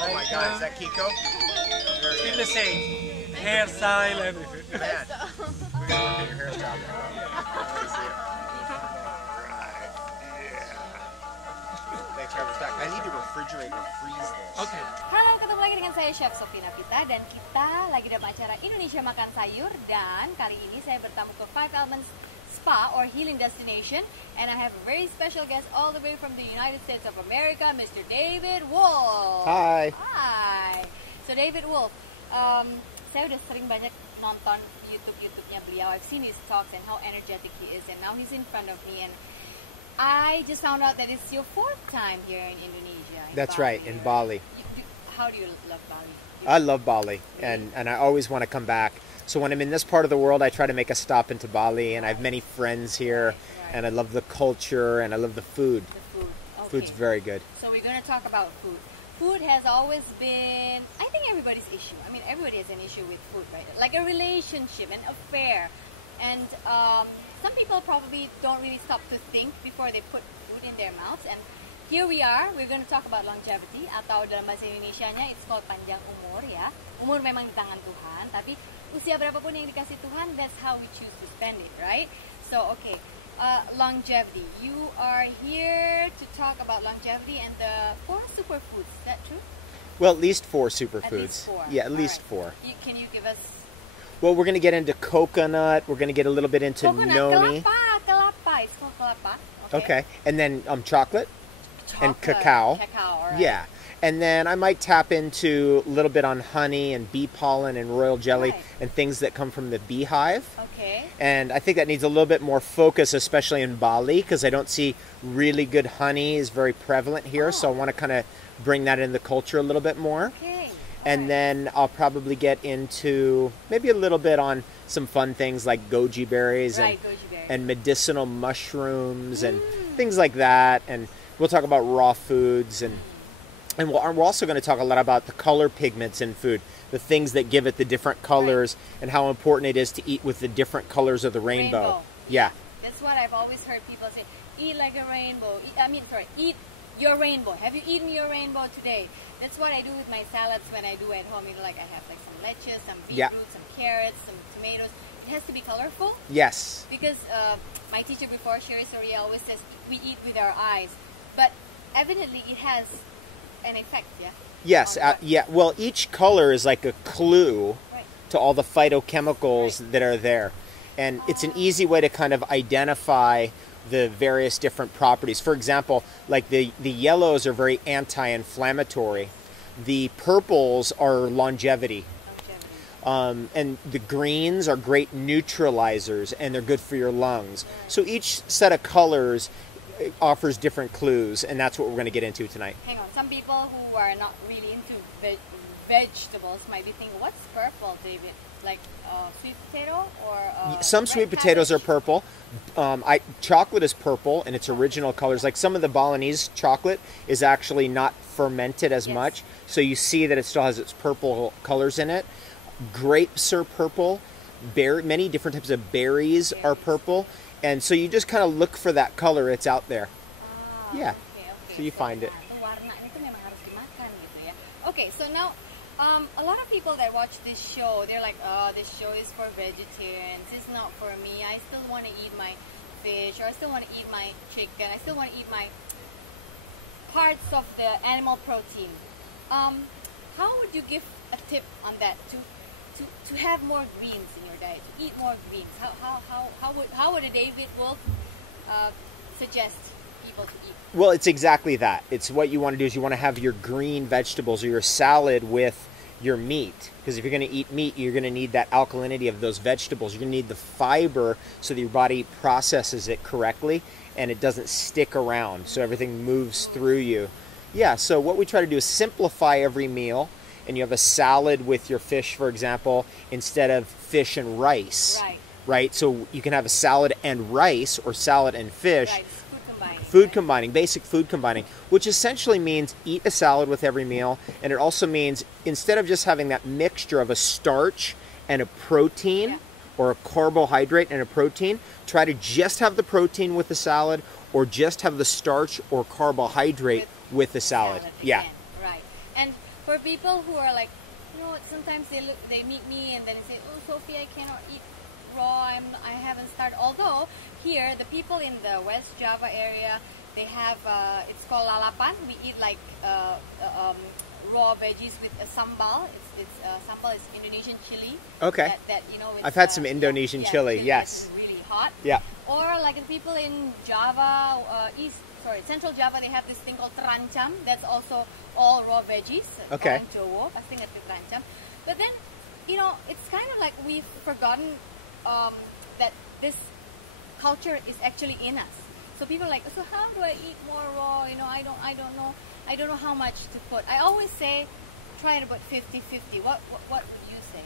Oh my God, is that Kiko? Still the same. Hairstyle, everything. Man, we gotta work on your hairstyle now. Right, yeah. Thanks for having us back. I need to refrigerate or freeze this. Okay. Halo, ketemu lagi dengan saya Chef Sophie Navita dan kita lagi dalam acara Indonesia Makan Sayur, dan kali ini saya bertamu ke Fivelements Spa or Healing Destination, and I have a very special guest all the way from the United States of America, Mr. David Wolfe. Hi. Hi. So David Wolfe, saya udah sering banyak nonton YouTube-nya beliau. I've seen his talks and how energetic he is, and now he's in front of me, and I just found out that it's your 4th time here in Indonesia. That's right, in Bali. How do you love Bali? I love Bali, and I always want to come back. So when I'm in this part of the world, I try to make a stop into Bali, and I have many friends here, and I love the culture, and I love the food. The food. Okay. Food's very good. So we're going to talk about food. Food has always been, I think, everybody's issue. I mean, everybody has an issue with food, right? Like a relationship, an affair. And some people probably don't really stop to think before they put food in their mouths. And here we are, we're going to talk about longevity, atau dalam bahasa Indonesianya, it's called panjang umur, ya. Umur memang di tangan Tuhan, tapi usia berapapun yang dikasih Tuhan, that's how we choose to spend it, right? So, okay. Longevity. You are here to talk about longevity and the 4 superfoods. Is that true? Well, at least 4 superfoods. At least 4. Yeah, at least right. 4. Can you give us... Well, we're going to get into coconut. We're going to get a little bit into noni. Kelapa. It's called kelapa. Okay. And then chocolate and cacao. Cacao, right. Yeah. And then I might tap into a little bit on honey and bee pollen and royal jelly and things that come from the beehive. Okay. And I think that needs a little bit more focus, especially in Bali, because I don't see really good honey is very prevalent here. So I want to kind of bring that in the culture a little bit more. Okay. And then I'll probably get into maybe a little bit on some fun things like goji berries and medicinal mushrooms and things like that. And we'll talk about raw foods, and we're also going to talk a lot about the color pigments in food, the things that give it the different colors, and how important it is to eat with the different colors of the rainbow. Yeah. That's what I've always heard people say. Eat like a rainbow. Eat your rainbow. Have you eaten your rainbow today? That's what I do with my salads when I do at home. You know, like I have like some leches, some beetroot, some carrots, some tomatoes. It has to be colorful. Yes. Because my teacher before, Sherry Soria, always says we eat with our eyes. But evidently it has an effect, yeah? Yes, yeah. Well, each color is like a clue to all the phytochemicals that are there. And it's an easy way to kind of identify the various different properties. For example, like the yellows are very anti-inflammatory. The purples are longevity. And the greens are great neutralizers, and they're good for your lungs. So each set of colors offers different clues, and that's what we're going to get into tonight. Hang on, some people who are not really into vegetables might be thinking, what's purple, David? Like sweet potato or some sweet potatoes are purple. Chocolate is purple in its original colors. Like some of the Balinese chocolate is actually not fermented as much, so you see that it still has its purple colors in it. Grapes are purple. Many different types of berries are purple. And so you just kind of look for that color. It's out there. Yeah. So you find it. Okay, so now a lot of people that watch this show, they're like, oh, this show is for vegetarians. It's not for me. I still want to eat my fish, or I still want to eat my chicken. I still want to eat my parts of the animal protein. How would you give a tip on that to have more greens in your diet, to eat more greens? How would a David Wolfe suggest people to eat? Well, it's exactly that. It's what you want to do is you want to have your green vegetables or your salad with your meat. Because if you're going to eat meat, you're going to need that alkalinity of those vegetables. You're going to need the fiber so that your body processes it correctly and it doesn't stick around, so everything moves through you. Yeah, so what we try to do is simplify every meal. And you have a salad with your fish, for example, instead of fish and rice. Right. Right? So you can have a salad and rice or salad and fish. Right. Food combining, basic food combining, which essentially means eat a salad with every meal. And it also means instead of just having that mixture of a starch and a protein or a carbohydrate and a protein, try to just have the protein with the salad or just have the starch or carbohydrate with the salad. Yeah. Right. And for people who are like, you know, sometimes they meet me and then they say, oh, Sophie, I cannot eat raw. I haven't started. Although here, the people in the West Java area, they have, it's called lalapan. We eat like raw veggies with a sambal. Sambal is Indonesian chili. Okay. That you know. I've had some Indonesian chili. Yes. It's really hot. Yeah. Or like the people in Java, Central Java, they have this thing called terancam. That's also all raw veggies. Okay. Jowo, I think it's terancam. But then, you know, it's kind of like we've forgotten that this culture is actually in us. So people are like, so how do I eat more raw? You know, I don't know how much to put. I always say, try it about 50-50. What would you say?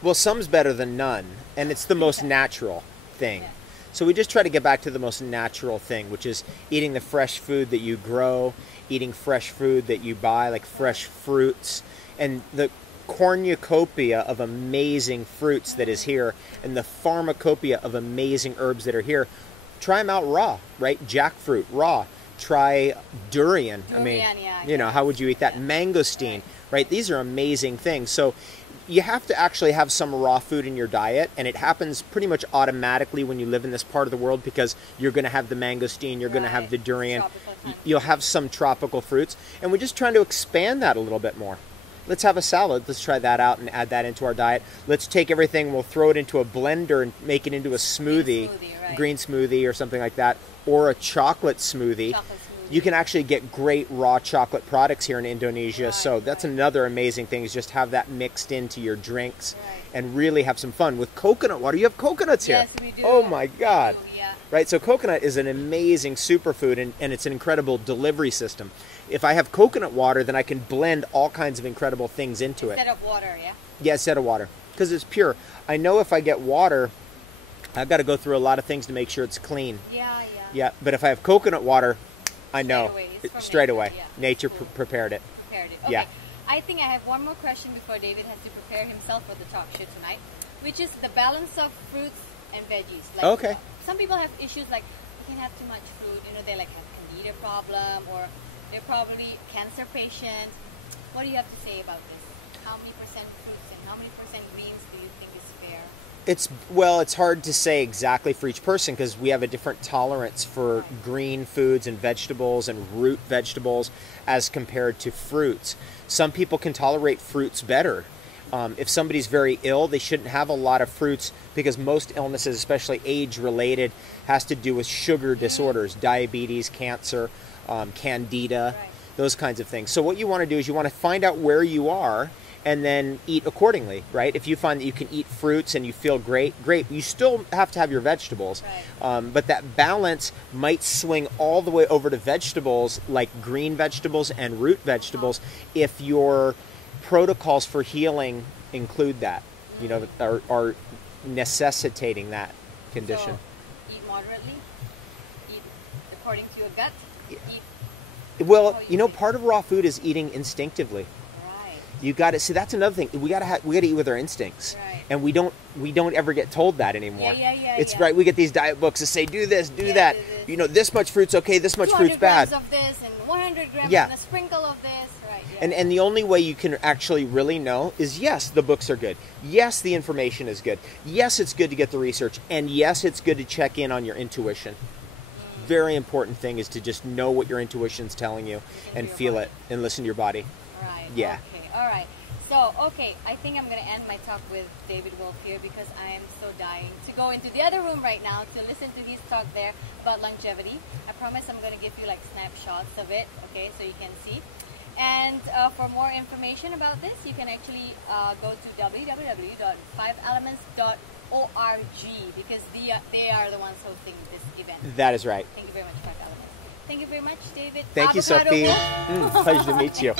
Well, some's better than none, and it's the most natural thing. Yeah. So we just try to get back to the most natural thing, which is eating the fresh food that you grow, eating fresh food that you buy, like fresh fruits, and the cornucopia of amazing fruits that is here, and the pharmacopoeia of amazing herbs that are here. Try them out raw, right? Jackfruit, raw. Try durian. I mean, you know, how would you eat that? Mangosteen, right? These are amazing things. So you have to actually have some raw food in your diet, and it happens pretty much automatically when you live in this part of the world because you're going to have the mangosteen, you're going to have the durian, you'll have some tropical fruits, and we're just trying to expand that a little bit more. Let's have a salad. Let's try that out and add that into our diet. Let's take everything, we'll throw it into a blender and make it into a smoothie, green smoothie or something like that, or a chocolate smoothie. You can actually get great raw chocolate products here in Indonesia, so that's another amazing thing, is just have that mixed into your drinks and really have some fun. With coconut water, you have coconuts here. Yes, we do. Oh my God. Right, so coconut is an amazing superfood, and it's an incredible delivery system. If I have coconut water, then I can blend all kinds of incredible things into it. Instead of water, yeah? Yeah, instead of water, because it's pure. I know if I get water, I've got to go through a lot of things to make sure it's clean. Yeah, but if I have coconut water, I know straight away. Nature prepared it. Okay. Yeah. I think I have one more question before David has to prepare himself for the talk show tonight, which is the balance of fruits and veggies. Like, okay. Some people have issues like you can have too much fruit. You know, they like have candida problem, or they're probably cancer patients. What do you have to say about this? How many percent fruits and how many percent greens do you think is fair? It's hard to say exactly for each person because we have a different tolerance for green foods and vegetables and root vegetables as compared to fruits. Some people can tolerate fruits better. If somebody's very ill, they shouldn't have a lot of fruits because most illnesses, especially age-related, has to do with sugar disorders, diabetes, cancer, candida, those kinds of things. So what you want to do is you want to find out where you are and then eat accordingly, right? If you find that you can eat fruits and you feel great. You still have to have your vegetables, but that balance might swing all the way over to vegetables like green vegetables and root vegetables if your protocols for healing include that, you know, are necessitating that condition. So, eat moderately, eat according to your gut, Well, you know, part of raw food is eating instinctively. You got to see. That's another thing. We got to eat with our instincts, and we don't ever get told that anymore. It's right. We get these diet books that say do this, do that. Do this. You know, this much fruit's okay, this much fruit's bad. 200 grams of this and 100 grams and a sprinkle of this. Right. And the only way you can actually really know is yes, the books are good. Yes, the information is good. Yes, it's good to get the research, and yes, it's good to check in on your intuition. Very important thing is to just know what your intuition's telling you and feel it and listen to your body. Right. Yeah. Okay. All right. So, I think I'm going to end my talk with David Wolfe here because I am so dying to go into the other room right now to listen to his talk there about longevity. I promise I'm going to give you like snapshots of it, okay, so you can see. And for more information about this, you can actually go to www.fiveelements.org because they are the ones hosting this event. That is right. Thank you very much, Five Elements. Thank you very much, David. Thank you, Sophie. Pleasure to meet you.